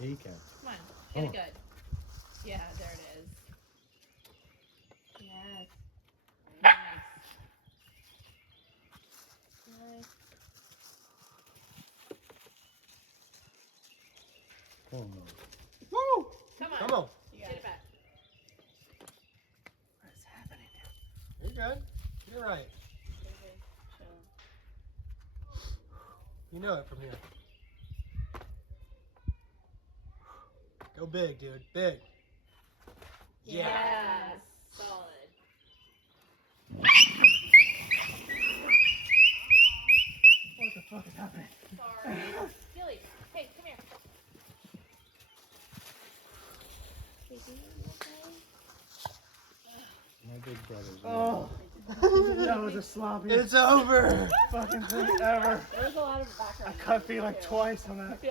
He can. Come on, get it good. Yeah, there it is. Yes. Nice. Nice. Come on. Woo! Come on. Come on. You get it back. What is happening now? You're good. You're right. You know it from here. Go big, dude. Big. Yes. Solid. What the fuck is happening? Sorry. Gilly, hey, come here. My big brother's. Oh, that was the sloppiest It's over. fucking thing ever. There's a lot of background. I cut feet like twice on that.